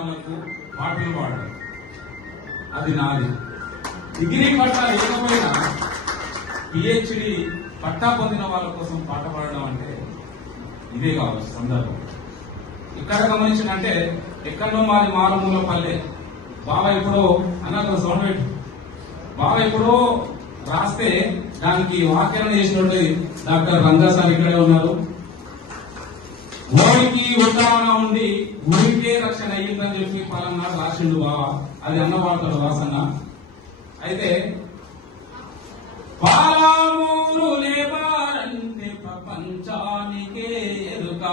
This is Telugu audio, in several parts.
వాళ్ళకు పాటలు పాడడం అది నాది. డిగ్రీ పట్టా లేకపోయినా పిహెచ్డి పట్టా పొందిన వాళ్ళ కోసం పాట పాడడం అంటే ఇదే కావచ్చు సందర్భం. ఇక్కడ గమనించినంటే ఎక్కడో మాది మారుమూల పల్లె. బావ ఎప్పుడో అన్న సౌండ్ పెట్టు. బావ ఎప్పుడో రాస్తే దానికి వ్యాఖ్యానం చేసినట్టు డాక్టర్ రంగాసారి ఇక్కడే ఉన్నారు. ఊరికి ఉత్తరాన ఉండి ఊరికే రక్షణ అయ్యిందని చెప్పి పలానా రాసిండు బావ. అది అన్నవాడతాడు వాసన్న. అయితే పాలమూరు లేవారంటే ప్రపంచానికే ఎరుక,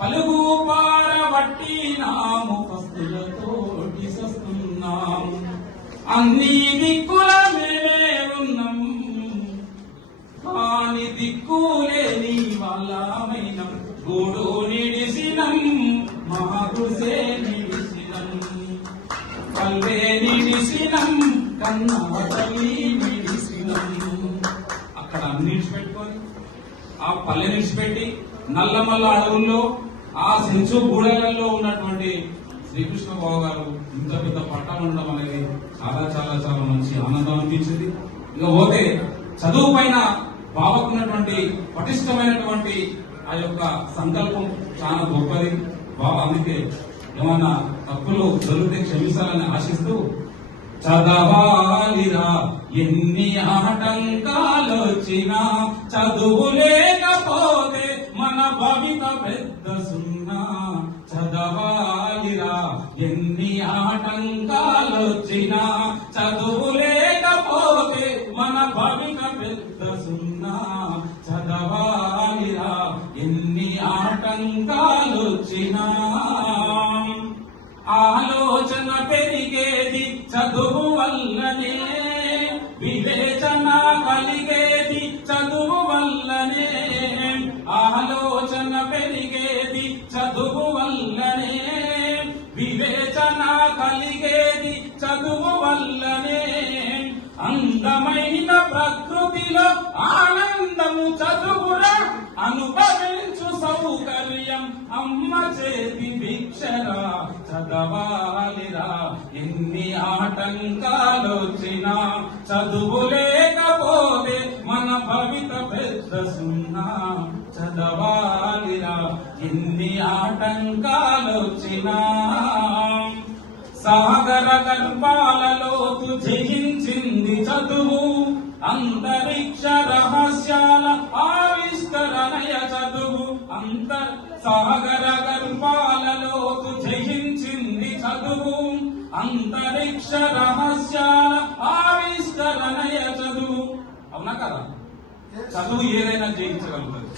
పలుగు పారబట్టి నాము పస్తులతోటి సస్తున్నాము, అన్ని దిక్కుల మేమే ఉన్నాం కాని దిక్కులేని వాళ్ళమైన, గూడు నిడిసినం మహగుసే నిడిసినం, పల్లె నిడిసినం కన్నా తల్లి నిడిసినం. అక్కడ అన్ని నిడిచిపెట్టుకొని ఆ పల్లె నిడిచిపెట్టి నల్లమల్ల అడవుల్లో ఆ సెంచు గూడలలో ఉన్నటువంటి శ్రీకృష్ణ బాబు గారు ఇంత పెద్ద పట్టణం ఉండడం అనేది చాలా చాలా చాలా మంచి ఆనందం అనిపించింది. ఇక పోతే చదువు పైన బాబాకున్నటువంటి పటిష్టమైనటువంటి ఆ యొక్క సంకల్పం చాలా గొప్పది. బాబా అందుకే ఏమన్నా తప్పులు దొరికితే క్షమించాలని ఆశిస్తూ, చదవాలిరా ఎన్ని ఆటంకాలొచ్చినా, చదువు లేకపోతే మన భవిత పెద్ద సున్నా. చదవాలిరా ఎన్ని ఆటంకాలొచ్చినా, చదువు లేకపోతే మన భవిత పెద్ద సున్నా. చదవాలిరా ఎన్ని ఆటంకాలొచ్చినా, ఆలోచన పెరిగేది చదువు వల్లనే, వివేచన కలిగేది చదువు వల్లనే, ఆలోచన పెరిగేది చదువు వల్లనే, వివేచన కలిగేది చదువు వల్లనే, అందమైన ప్రకృతిలో ఆనందము చదువురా, అనుభవించు సౌకర్యం అమ్మ చేతి భిక్షరా. చదవాలిరా ఎన్ని ఆటంకాలొచ్చినా, చదువు లేకపోతే మన భవిత పెద్ద సున్నా. చదవాలిరా ఎన్ని ఆటంకాలొచ్చినా, సాగర గర్భాలలోతు జయించింది చదువు, అంతరిక్ష రహస్యాల ఆవిష్కరణయ చదువు. సాగర గర్భాలలోతు జయించింది చదువు, అంతరిక్ష రహస్యాల ఆవిష్కరణయ చదువు. అవునా కదా? చదువు ఏదైనా జయించగలుగుతుంది,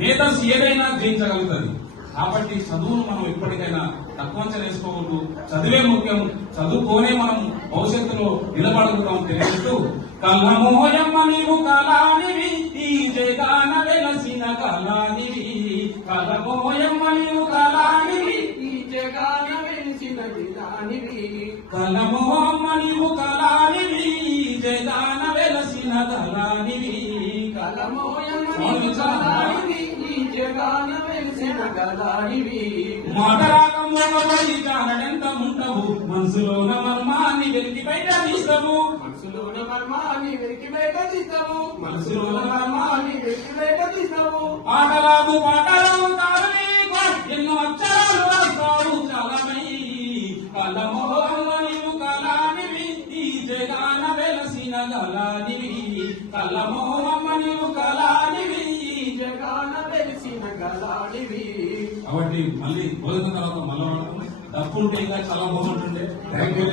మేధస్సు ఏదైనా జయించగలుగుతుంది. కాబట్టి చదువును మనం ఎప్పటికైనా తక్కువ వేసుకోకూడదు. చదివే ముఖ్యం. చదువుకోనే మనం భవిష్యత్తులో నిలబడుకుంటాం తెలియదు. కలమోయమ్మ నీవు కళానివి, ఈ జగాన వెలసిన కళానివి. కలమోయమ్మ నీవు కళానివి, ఈ జగాన వెలసిన కళానివి. కలమోయమ్మ నీవు కళానివి, ఈ జగాన వెలసిన కళానివి. కలమోయమ్మ నీవు కళానివి, ఈ జగాన వెలసిన కళానివి. మాటరాక మోగబడి జానడెంత ఉంటావు, మనసులోన మర్మాన్ని వెలికి బయట తీస్తావు. మనసులోన మర్మాన్ని వెలికి బయట తీస్తావు. మనసులోన మర్మాన్ని వెలికి బయట తీస్తావు. ఆటలాగు పాటలాగు కారుని ఎన్నో అక్షరాలు రాస్తావు చాలమై. కలమోహమ్మ నీవు కళానివి, ఈ జగాన వెలసిన కళానివి. కలమోహమ్మ నీవు కళానివి, ఈ జగాన వెలసిన కళానివి. కాబట్టి మళ్ళీ భోజనం తర్వాత మళ్ళీ డబ్బు ఉంటే ఇంకా చాలా బాగుంటుండే. Thank you.